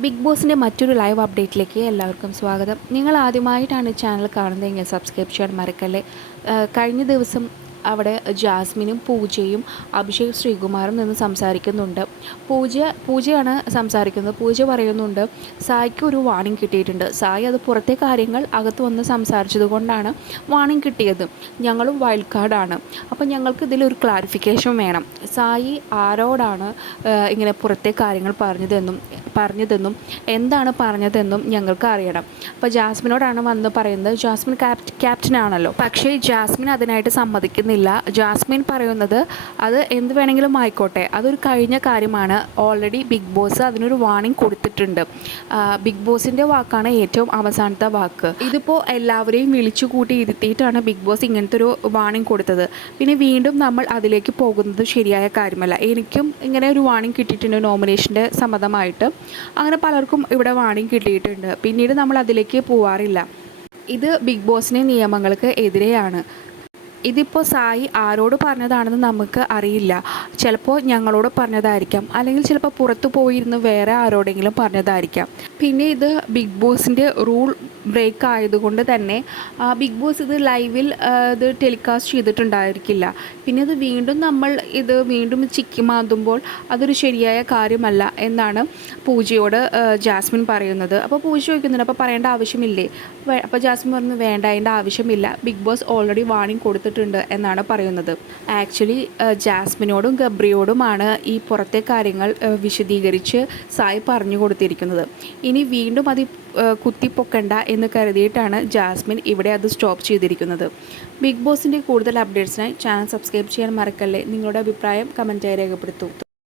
Big ബോസിന്റെ മറ്റൊരു live അപ്ഡേറ്റിലേക്ക് എല്ലാവർക്കും സ്വാഗതം. നിങ്ങൾ ആദ്യമായിട്ടാണ് ചാനൽ കാണുന്നതെങ്കിൽ സബ്സ്ക്രൈബ് ചെയ്യാൻ മറക്കല്ലേ. കഴിഞ്ഞ ദിവസം അവിടെ ജാസ്മിനും പൂജയും അഭിഷേക് ശ്രീകുമാറും നിന്ന് സംസാരിക്കുന്നുണ്ട്. പൂജ പൂജയാണ് സംസാരിക്കുന്നത്. പൂജ പറയുന്നുണ്ട് സായിക്ക് ഒരു വാണിംഗ് കിട്ടിയിട്ടുണ്ട്. സായി അത് പുറത്തെ കാര്യങ്ങൾ അകത്ത് വന്ന് സംസാരിച്ചത് കൊണ്ടാണ് വാണിംഗ് കിട്ടിയത്. ഞങ്ങളും വൈൽഡ് കാർഡാണ് അപ്പോൾ ഞങ്ങൾക്ക് ഇതിലൊരു ക്ലാരിഫിക്കേഷൻ വേണം. സായി ആരോടാണ് ഇങ്ങനെ പുറത്തെ കാര്യങ്ങൾ പറഞ്ഞതെന്നും പറഞ്ഞതെന്നും എന്താണ് പറഞ്ഞതെന്നും ഞങ്ങൾക്ക് അറിയണം. അപ്പോൾ ജാസ്മിനോടാണ് വന്ന് പറയുന്നത്. ജാസ്മിൻ ക്യാപ്റ്റ് ക്യാപ്റ്റൻ ആണല്ലോ. പക്ഷേ ജാസ്മിൻ അതിനായിട്ട് സമ്മതിക്കുന്നില്ല. ജാസ്മിൻ പറയുന്നത് അത് എന്ത് വേണമെങ്കിലും ആയിക്കോട്ടെ. അതൊരു കഴിഞ്ഞ കാര്യമാണ്. ഓൾറെഡി ബിഗ് ബോസ് അതിനൊരു വാണിംഗ് കൊടുത്തിട്ടുണ്ട്. ബിഗ് ബോസിന്റെ വാക്കാണ് ഏറ്റവും അവസാനത്തെ വാക്ക്. ഇതിപ്പോൾ എല്ലാവരെയും വിളിച്ചു കൂട്ടി ഇരുത്തിയിട്ടാണ് ബിഗ് ബോസ് ഇങ്ങനത്തെ ഒരു വാണിംഗ് കൊടുത്തത്. പിന്നെ വീണ്ടും നമ്മൾ അതിലേക്ക് പോകുന്നത് ശരിയായ കാര്യമല്ല. എനിക്കും ഇങ്ങനെ ഒരു വാണിംഗ് കിട്ടിയിട്ടുണ്ട് നോമിനേഷന്റെ സമ്മതമായിട്ട്. അങ്ങനെ പലർക്കും ഇവിടെ വാണിംഗ് കിട്ടിയിട്ടുണ്ട്. പിന്നീട് നമ്മൾ അതിലേക്ക് പോവാറില്ല. ഇത് ബിഗ് ബോസിന്റെ നിയമങ്ങൾക്ക് എതിരെയാണ്. ഇതിപ്പോൾ സായി ആരോട് പറഞ്ഞതാണെന്ന് നമുക്ക് അറിയില്ല. ചിലപ്പോൾ ഞങ്ങളോട് പറഞ്ഞതായിരിക്കാം. അല്ലെങ്കിൽ ചിലപ്പോൾ പുറത്ത് പോയിരുന്ന് വേറെ ആരോടെങ്കിലും പറഞ്ഞതായിരിക്കാം. പിന്നെ ഇത് ബിഗ് ബോസിന്റെ റൂൾ ബ്രേക്ക് ആയതുകൊണ്ട് തന്നെ ബിഗ് ബോസ് ഇത് ലൈവിൽ ഇത് ടെലികാസ്റ്റ് ചെയ്തിട്ടുണ്ടായിരിക്കില്ല. പിന്നെ ഇത് വീണ്ടും നമ്മൾ ഇത് വീണ്ടും ചിക്കി മാന്തുമ്പോൾ അതൊരു ശരിയായ കാര്യമല്ല എന്നാണ് പൂജയോട് ജാസ്മിൻ പറയുന്നത്. അപ്പോൾ പൂജ ചോദിക്കുന്നുണ്ട് അപ്പോൾ പറയേണ്ട ആവശ്യമില്ലേ? അപ്പോൾ ജാസ്മിൻ പറഞ്ഞു വേണ്ട അതിന്റെ ആവശ്യമില്ല. ബിഗ് ബോസ് ഓൾറെഡി വാണിംഗ് കൊടുത്തിട്ടുണ്ട്. എന്നാണ് പറയുന്നത്. ആക്ച്വലി ജാസ്മിനോടും ഗബ്രിയോടുമാണ് ഈ പുറത്തെ കാര്യങ്ങൾ വിശദീകരിച്ച് സായി പറഞ്ഞു കൊടുത്തിരിക്കുന്നത്. ഇനി വീണ്ടും അത് കുത്തിപ്പൊക്കണ്ട എന്ന് കരുതിയിട്ടാണ് ജാസ്മിൻ ഇവിടെ അത് സ്റ്റോപ്പ് ചെയ്തിരിക്കുന്നത്. ബിഗ് ബോസിന്റെ കൂടുതൽ അപ്ഡേറ്റ്സിനായി ചാനൽ സബ്സ്ക്രൈബ് ചെയ്യാൻ മറക്കല്ലേ? നിങ്ങളുടെ അഭിപ്രായം കമന്റായി രേഖപ്പെടുത്തൂ.